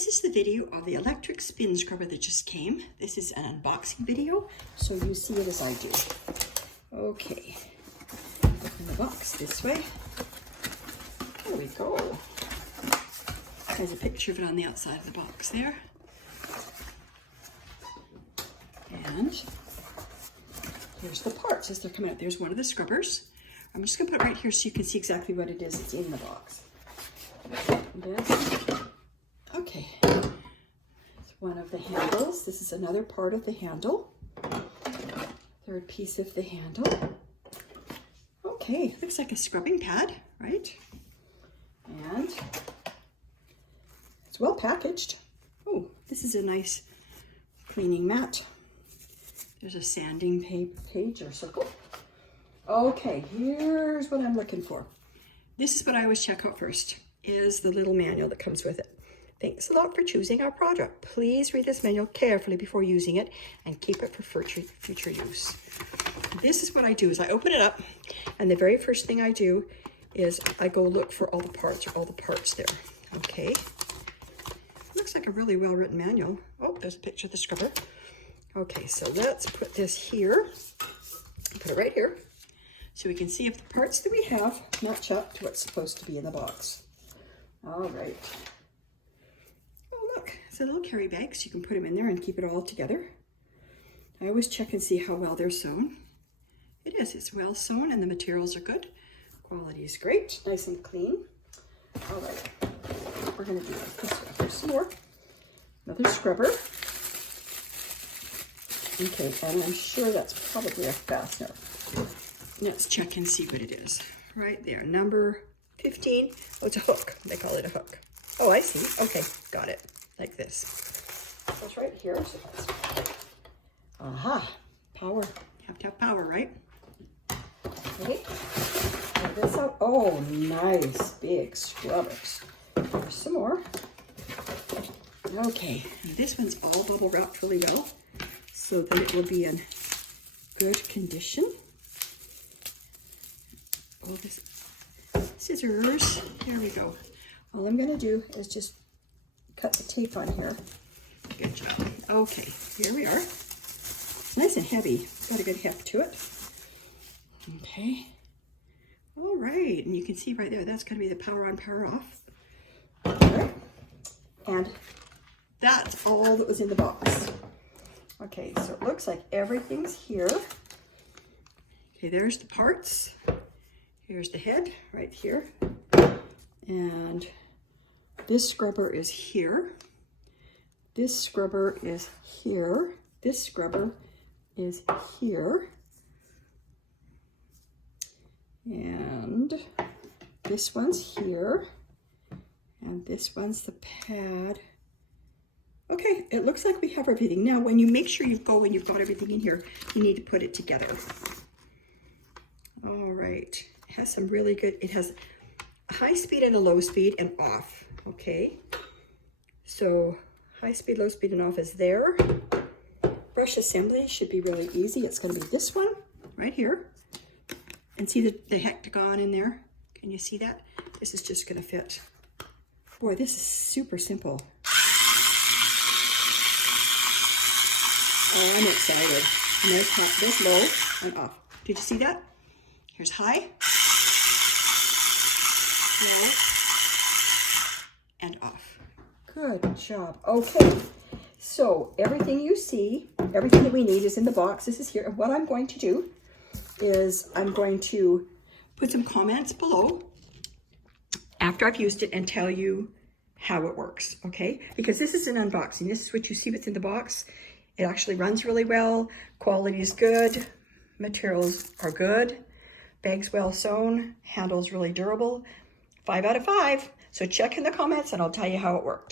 This is the video of the electric spin scrubber that just came. This is an unboxing video, so you see it as I do. Okay, open the box this way. There we go. There's a picture of it on the outside of the box there. And here's the parts as they're coming out. There's one of the scrubbers. I'm just gonna put it right here so you can see exactly what it is that's in the box. Okay, it's one of the handles. This is another part of the handle. Third piece of the handle. Okay, looks like a scrubbing pad, right? And it's well packaged. Oh, this is a nice cleaning mat. There's a sanding page or circle. Okay, here's what I'm looking for. This is what I always check out first, is the little manual that comes with it. Thanks a lot for choosing our product. Please read this manual carefully before using it and keep it for future use. This is what I do, is I open it up, and the very first thing I do is I go look for all the parts there. Okay. Looks like a really well-written manual. Oh, there's a picture of the scrubber. Okay, so let's put this here. Put it right here so we can see if the parts that we have match up to what's supposed to be in the box. All right. Oh, look, it's a little carry bag, so you can put them in there and keep it all together. I always check and see how well they're sewn. It is, it's well sewn and the materials are good. Quality is great, nice and clean. All right, we're gonna do this one. There's some more. Another scrubber. Okay, and I'm sure that's probably a fastener. Let's check and see what it is. Right there, number 15. Oh, it's a hook. They call it a hook. Oh, I see. Okay, got it. Like this. That's right here. So that's... Aha, power. You have to have power, right? Okay. Get this out. Oh, nice big scrubbers. There's some more. Okay, and this one's all bubble wrapped really well, so that it will be in good condition. Oh, this scissors. There we go. All I'm going to do is just cut the tape on here. Good job. Okay, here we are. It's nice and heavy. Got a good heft to it. Okay. All right, and you can see right there, that's going to be the power on, power off. All right. And that's all that was in the box. Okay, so it looks like everything's here. Okay, there's the parts. Here's the head right here. And this scrubber is here. This scrubber is here. This scrubber is here. And this one's here. And this one's the pad. Okay, it looks like we have everything. Now, when you make sure you've got everything in here, you need to put it together. All right, it has some really good, it has a high speed and a low speed and off, okay? So high speed, low speed, and off is there. Brush assembly should be really easy. It's gonna be this one right here. And see the hectagon in there? Can you see that? This is just gonna fit. Boy, this is super simple. Oh, I'm excited. And there's low and off. Did you see that? Here's high, low, and off. Good job. Okay, so everything you see, everything that we need is in the box. This is here. And what I'm going to do is I'm going to put some comments below after I've used it and tell you how it works, okay? Because this is an unboxing. This is what you see what's in the box. It actually runs really well. Quality is good. Materials are good. Bag's well sewn. Handle's really durable. 5 out of 5. So check in the comments and I'll tell you how it worked.